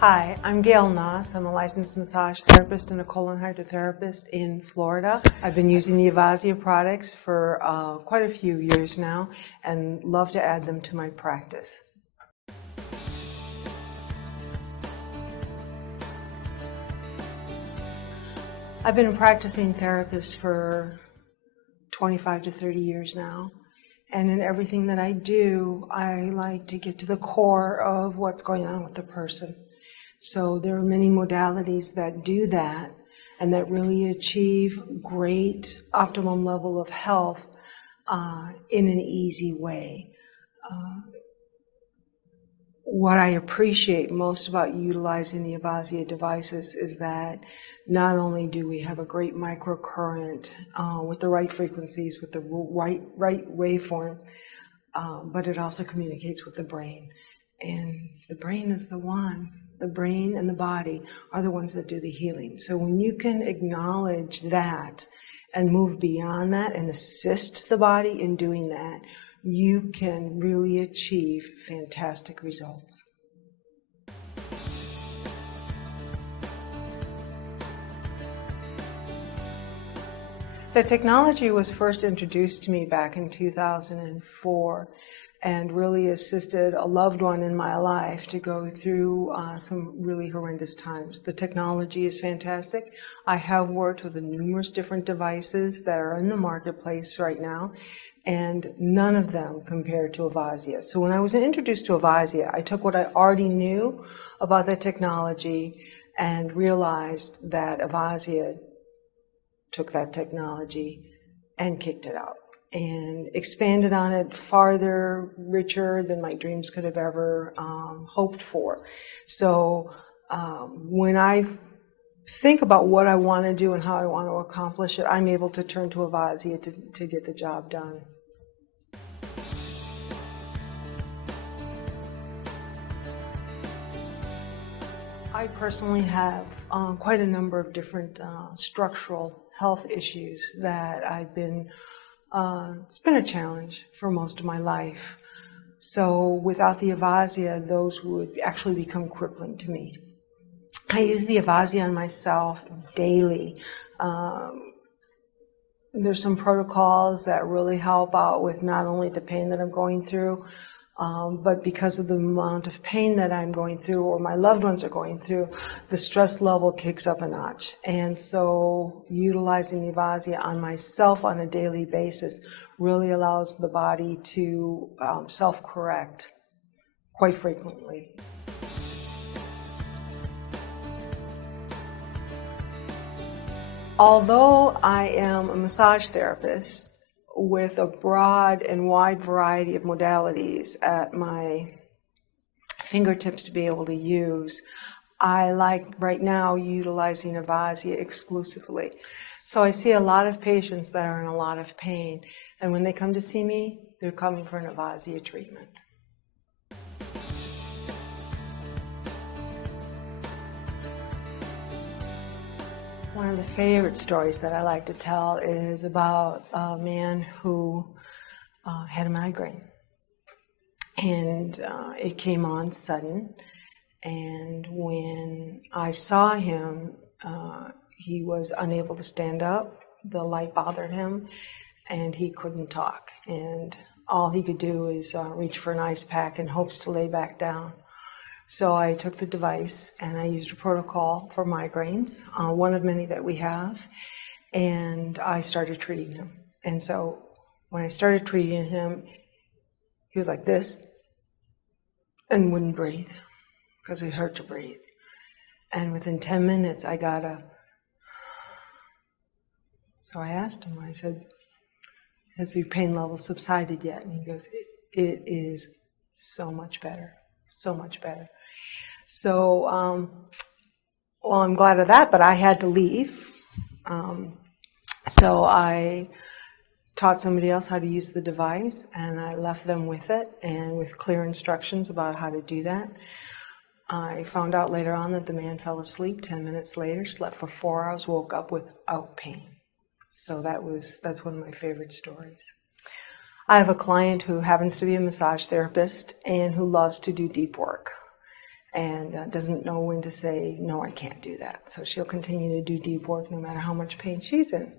Hi, I'm Gail Nass. I'm a licensed massage therapist and a colon hydrotherapist in Florida. I've been using the Avazzia products for quite a few years now and love to add them to my practice. I've been a practicing therapist for 25 to 30 years now. And in everything that I do, I like to get to the core of what's going on with the person. So there are many modalities that do that and that really achieve great optimum level of health in an easy way. What I appreciate most about utilizing the Avazzia devices is that not only do we have a great microcurrent with the right frequencies, with the right waveform, but it also communicates with the brain. And the brain is the one. The brain and the body are the ones that do the healing. So when you can acknowledge that and move beyond that and assist the body in doing that, you can really achieve fantastic results. The technology was first introduced to me back in 2004 and really assisted a loved one in my life to go through some really horrendous times. The technology is fantastic. I have worked with numerous different devices that are in the marketplace right now, and none of them compare to Avazzia. So when I was introduced to Avazzia, I took what I already knew about the technology and realized that Avazzia took that technology and kicked it out and expanded on it farther, richer than my dreams could have ever hoped for. So when I think about what I want to do and how I want to accomplish it, I'm able to turn to Avazzia to get the job done. I personally have quite a number of different structural health issues that I've been it's been a challenge for most of my life. So without the Avazzia, those would actually become crippling to me. I use the Avazzia on myself daily. There's some protocols that really help out with not only the pain that I'm going through, but because of the amount of pain that I'm going through or my loved ones are going through, the stress level kicks up a notch. And so utilizing the Avazzia on myself on a daily basis really allows the body to self-correct quite frequently. Although I am a massage therapist, with a broad and wide variety of modalities at my fingertips to be able to use, I like right now utilizing Avazzia exclusively. So I see a lot of patients that are in a lot of pain, and when they come to see me, they're coming for an Avazzia treatment. One of the favorite stories that I like to tell is about a man who had a migraine. And it came on sudden. And when I saw him, he was unable to stand up. The light bothered him, and he couldn't talk. And all he could do is reach for an ice pack in hopes to lay back down. So I took the device and I used a protocol for migraines, one of many that we have, and I started treating him. And so when I started treating him, he was like this and wouldn't breathe because it hurt to breathe. And within 10 minutes, I got a... So I asked him, I said, has your pain level subsided yet? And he goes, it is so much better, so much better. So, well, I'm glad of that, but I had to leave. So I taught somebody else how to use the device, and I left them with it and with clear instructions about how to do that. I found out later on that the man fell asleep 10 minutes later, slept for 4 hours, woke up without pain. So that's one of my favorite stories. I have a client who happens to be a massage therapist and who loves to do deep work. and doesn't know when to say, no, I can't do that. So she'll continue to do deep work no matter how much pain she's in.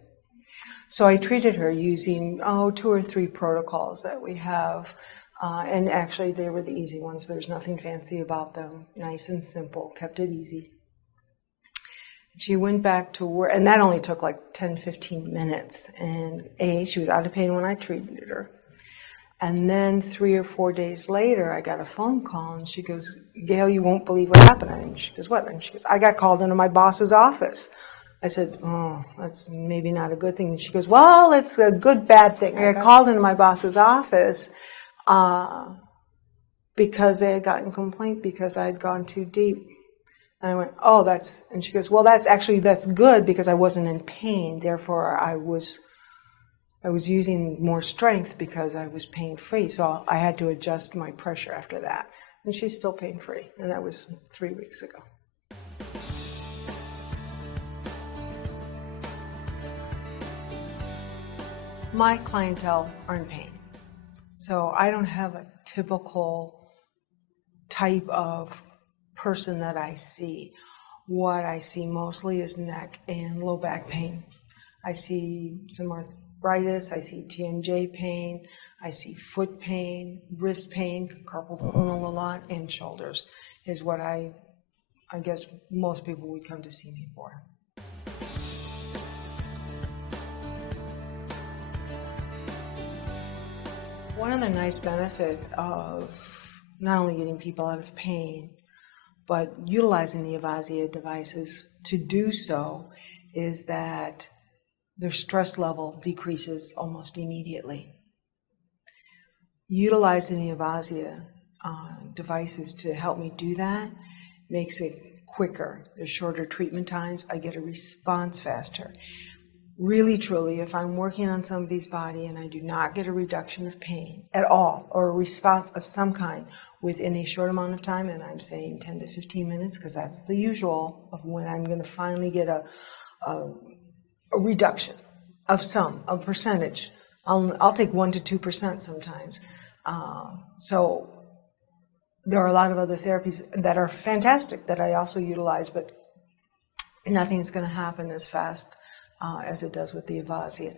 So I treated her using, 2 or 3 protocols that we have. And actually, they were the easy ones. There's nothing fancy about them. Nice and simple. Kept it easy. She went back to work, and that only took like 10, 15 minutes. And she was out of pain when I treated her. And then 3 or 4 days later, I got a phone call, and she goes, Gail, you won't believe what happened. And she goes, what? And she goes, I got called into my boss's office. I said, oh, that's maybe not a good thing. And she goes, well, it's a good, bad thing. I got called into my boss's office because they had gotten a complaint because I had gone too deep. And I went, oh, and she goes, well, that's good because I wasn't in pain. Therefore, I was using more strength because I was pain-free. So I had to adjust my pressure after that. And she's still pain-free. And that was 3 weeks ago. My clientele are in pain. So I don't have a typical type of person that I see. What I see mostly is neck and low back pain. I see some arthritis, I see TMJ pain, I see foot pain, wrist pain, carpal tunnel a lot, and shoulders is what I guess most people would come to see me for. One of the nice benefits of not only getting people out of pain, but utilizing the Avazzia devices to do so is that their stress level decreases almost immediately. Utilizing the Avazzia devices to help me do that makes it quicker. There's shorter treatment times. I get a response faster. Really, truly, if I'm working on somebody's body and I do not get a reduction of pain at all, or a response of some kind within a short amount of time, and I'm saying 10 to 15 minutes, because that's the usual of when I'm going to finally get a reduction of a percentage. I'll take 1 to 2% sometimes. So there are a lot of other therapies that are fantastic that I also utilize, but nothing's going to happen as fast as it does with the Avazzia,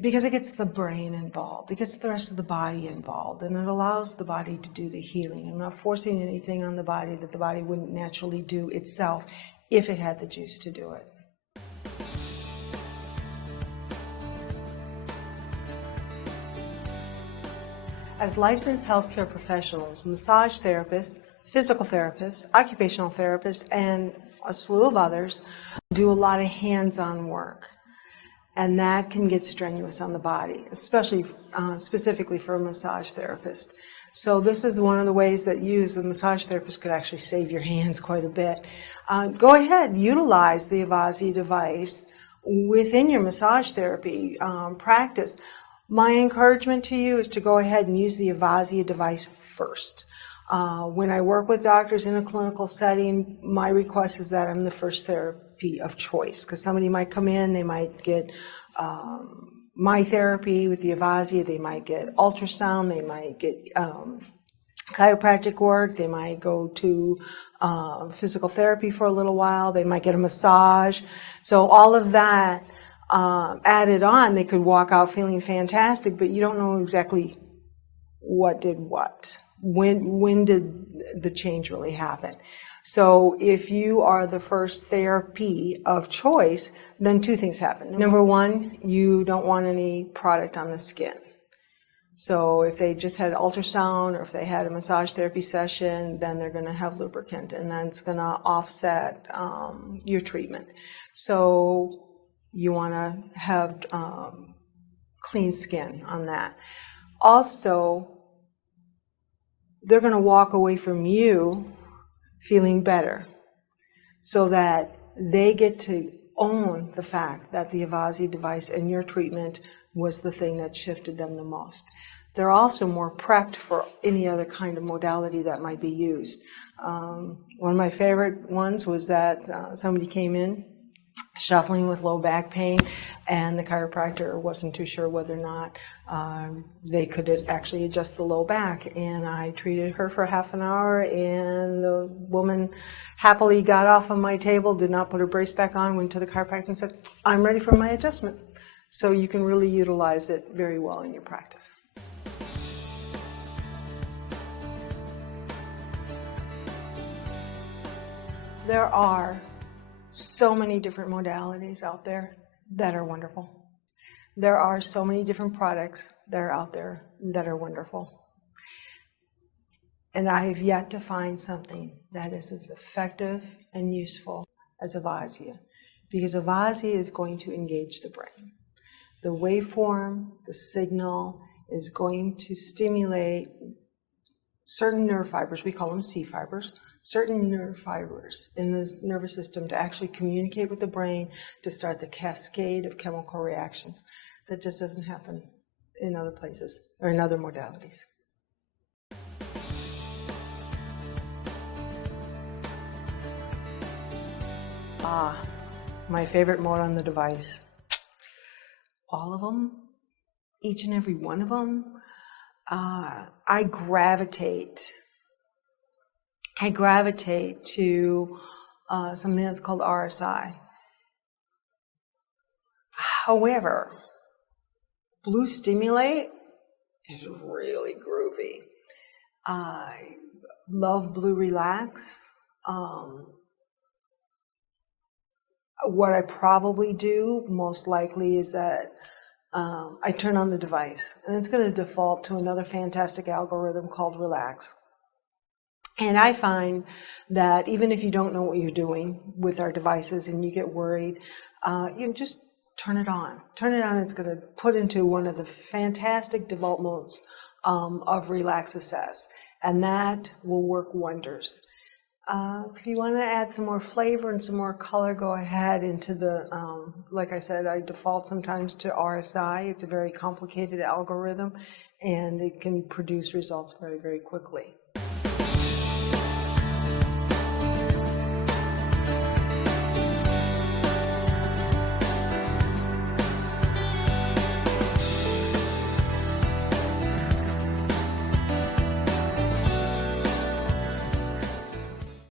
because it gets the brain involved, it gets the rest of the body involved, and it allows the body to do the healing. I'm not forcing anything on the body that the body wouldn't naturally do itself if it had the juice to do it. As licensed healthcare professionals, massage therapists, physical therapists, occupational therapists, and a slew of others do a lot of hands-on work. And that can get strenuous on the body, especially specifically for a massage therapist. So this is one of the ways that you as a massage therapist could actually save your hands quite a bit. Go ahead, utilize the Avazzia device within your massage therapy practice. My encouragement to you is to go ahead and use the Avazzia device first. When I work with doctors in a clinical setting, my request is that I'm the first therapy of choice, because somebody might come in, they might get my therapy with the Avazzia, they might get ultrasound, they might get chiropractic work, they might go to physical therapy for a little while, they might get a massage. So all of that added on, they could walk out feeling fantastic, but you don't know exactly what did what. When did the change really happen? So if you are the first therapy of choice, then 2 things happen. Number 1, you don't want any product on the skin. So if they just had ultrasound or if they had a massage therapy session, then they're going to have lubricant, and that's going to offset your treatment. So you want to have clean skin on that. Also, they're going to walk away from you feeling better, so that they get to own the fact that the Avazzia device and your treatment was the thing that shifted them the most. They're also more prepped for any other kind of modality that might be used. One of my favorite ones was that somebody came in shuffling with low back pain, and the chiropractor wasn't too sure whether or not They could actually adjust the low back, and I treated her for half an hour, and the woman happily got off of my table, did not put her brace back on, went to the chiropractor and said, I'm ready for my adjustment. So you can really utilize it very well in your practice. There are so many different modalities out there that are wonderful. There are so many different products that are out there that are wonderful. And I have yet to find something that is as effective and useful as Avazzia, because Avazzia is going to engage the brain. The waveform, the signal, is going to stimulate certain nerve fibers, we call them C fibers, certain nerve fibers in the nervous system to actually communicate with the brain to start the cascade of chemical reactions. That just doesn't happen in other places or in other modalities. My favorite mode on the device. All of them, each and every one of them. I gravitate to something that's called RSI. However, Blue Stimulate is really groovy. I love Blue Relax. What I probably do most likely is that I turn on the device, and it's going to default to another fantastic algorithm called Relax. And I find that even if you don't know what you're doing with our devices and you get worried, you just turn it on. Turn it on, it's going to put into one of the fantastic default modes of Relax Assess, and that will work wonders. If you want to add some more flavor and some more color, go ahead into the, like I said, I default sometimes to RSI. It's a very complicated algorithm, and it can produce results very, very quickly.